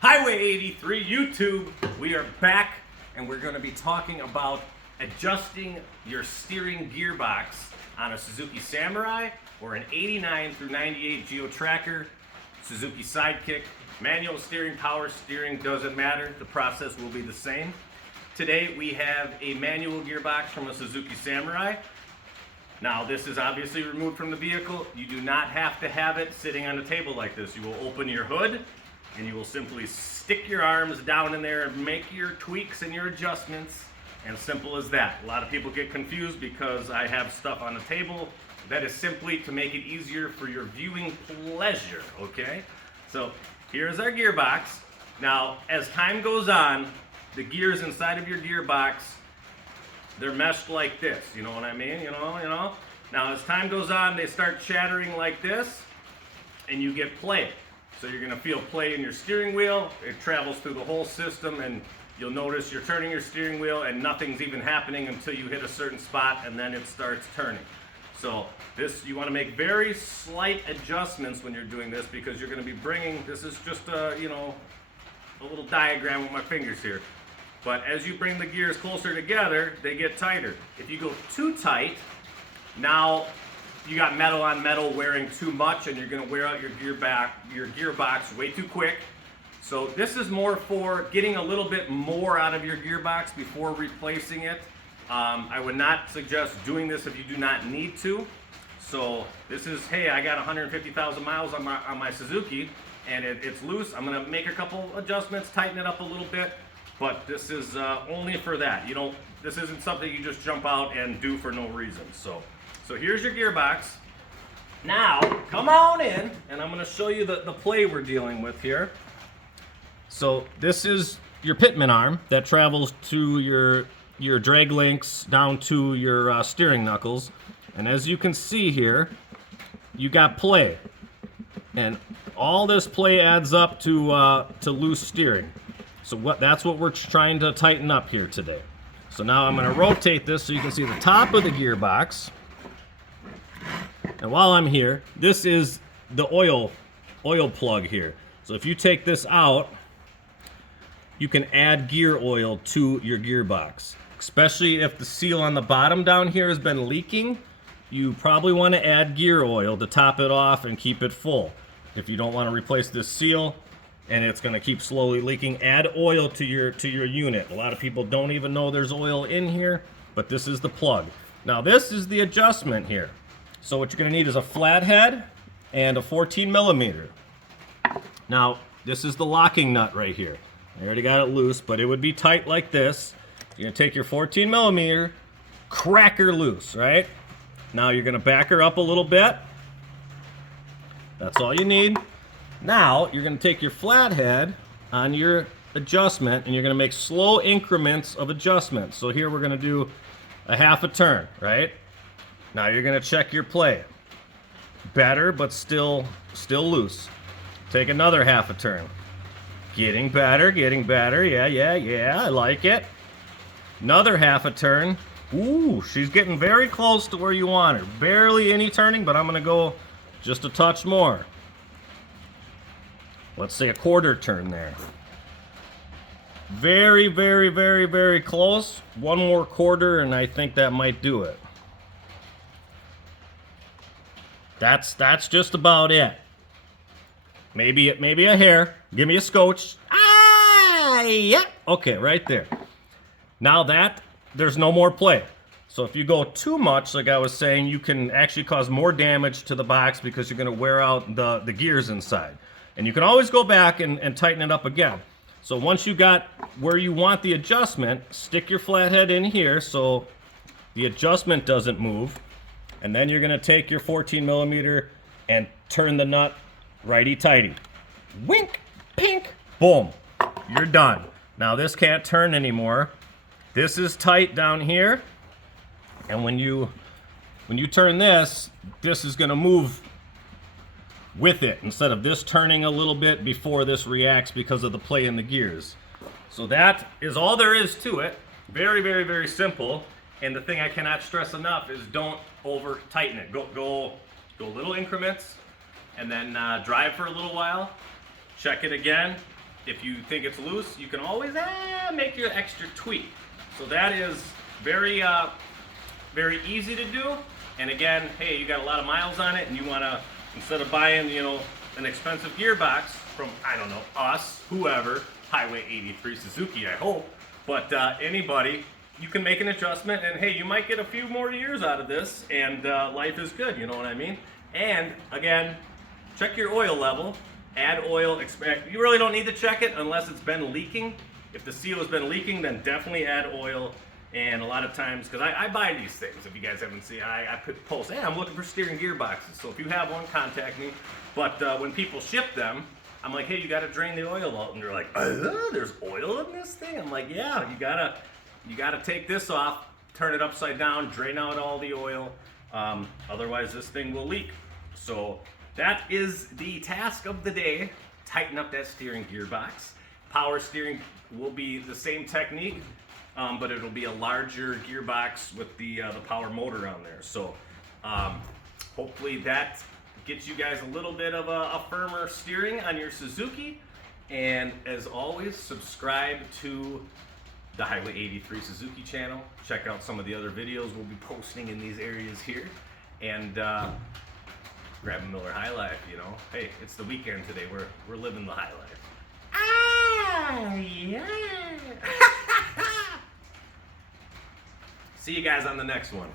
Highway 83 YouTube, we are back and we're going to be talking about adjusting your steering gearbox on a Suzuki Samurai or an 89 through 98 Geo Tracker, Suzuki Sidekick. Manual steering, power steering, doesn't matter. The process will be the same. Today we have a manual gearbox from a Suzuki Samurai. Now this is obviously removed from the vehicle. You do not have to have it sitting on a table like this. You will open your hood and you will simply stick your arms down in there and make your tweaks and your adjustments, and simple as that. A lot of people get confused because I have stuff on the table. That is simply to make it easier for your viewing pleasure, okay? So here's our gearbox. Now as time goes on, the gears inside of your gearbox, they're meshed like this, you know what I mean? You know? Now as time goes on, they start chattering like this, and you get play. So you're gonna feel play in your steering wheel. It travels through the whole system, and you'll notice you're turning your steering wheel and nothing's even happening until you hit a certain spot, and then it starts turning. So this, you wanna make very slight adjustments when you're doing this, because you're gonna be bringing, this is just a little diagram with my fingers here. But as you bring the gears closer together, they get tighter. If you go too tight, now you got metal on metal wearing too much, and you're going to wear out your gearbox way too quick. So this is more for getting a little bit more out of your gearbox before replacing it. I would not suggest doing this if you do not need to. So this is, hey, I got 150,000 miles on my Suzuki, and it's loose. I'm going to make a couple adjustments, tighten it up a little bit. But this is only for that. This isn't something you just jump out and do for no reason. So here's your gearbox. Now, come on in, and I'm gonna show you the play we're dealing with here. So this is your pitman arm that travels to your drag links down to your steering knuckles. And as you can see here, you got play. And all this play adds up to loose steering. So that's what we're trying to tighten up here today. So now I'm going to rotate this so you can see the top of the gearbox. And while I'm here, this is the oil plug here. So if you take this out, you can add gear oil to your gearbox. Especially if the seal on the bottom down here has been leaking, you probably want to add gear oil to top it off and keep it full. If you don't want to replace this seal, and it's going to keep slowly leaking, add oil to your unit. A lot of people don't even know there's oil in here, but this is the plug. Now this is the adjustment here. So what you're going to need is a flathead and a 14 millimeter. Now this is the locking nut right here. I already got it loose, but it would be tight like this. You're going to take your 14 millimeter, crack her loose, right? Now you're going to back her up a little bit. That's all you need. Now, you're going to take your flathead on your adjustment, and you're going to make slow increments of adjustments. So here we're going to do a half a turn, right? Now you're going to check your play. Better, but still loose. Take another half a turn. Getting better. Yeah, I like it. Another half a turn. Ooh, she's getting very close to where you want her. Barely any turning, but I'm going to go just a touch more. Let's say a quarter turn there. Very close. One more quarter and I think that might do it. That's just about it. Maybe a hair. Give me a scotch. Ah, yeah. Okay, right there. Now there's no more play. So if you go too much, like I was saying, you can actually cause more damage to the box because you're going to wear out the gears inside. And you can always go back and tighten it up again. So once you got where you want the adjustment, stick your flathead in here so the adjustment doesn't move. And then you're going to take your 14 millimeter and turn the nut righty-tighty. Wink, pink, boom. You're done. Now this can't turn anymore. This is tight down here. And when you turn this is going to move with it, instead of this turning a little bit before this reacts because of the play in the gears. So that is all there is to it. Very simple. And the thing I cannot stress enough is don't over tighten it. Go little increments, and then drive for a little while, check it again, if you think it's loose, you can always make your extra tweak. So that is very, very easy to do. And again, hey, you got a lot of miles on it and you want to, instead of buying, you know, an expensive gearbox from, I don't know, us, whoever, Highway 83 Suzuki, I hope, but anybody, you can make an adjustment and hey, you might get a few more years out of this and life is good, you know what I mean? And again, check your oil level, add oil, you really don't need to check it unless it's been leaking. If the seal has been leaking, then definitely add oil. And a lot of times, because I buy these things, if you guys haven't seen, I post, hey, I'm looking for steering gearboxes. So if you have one, contact me. But when people ship them, I'm like, hey, you got to drain the oil out. And they're like, there's oil in this thing? I'm like, yeah, you gotta take this off, turn it upside down, drain out all the oil. Otherwise, this thing will leak. So that is the task of the day. Tighten up that steering gearbox. Power steering will be the same technique. But it'll be a larger gearbox with the power motor on there. So hopefully that gets you guys a little bit of a firmer steering on your Suzuki. And as always, subscribe to the Highway 83 Suzuki channel. Check out some of the other videos we'll be posting in these areas here. And grab a Miller High Life, you know. Hey, it's the weekend today. We're living the high life. Ah, yeah. See you guys on the next one.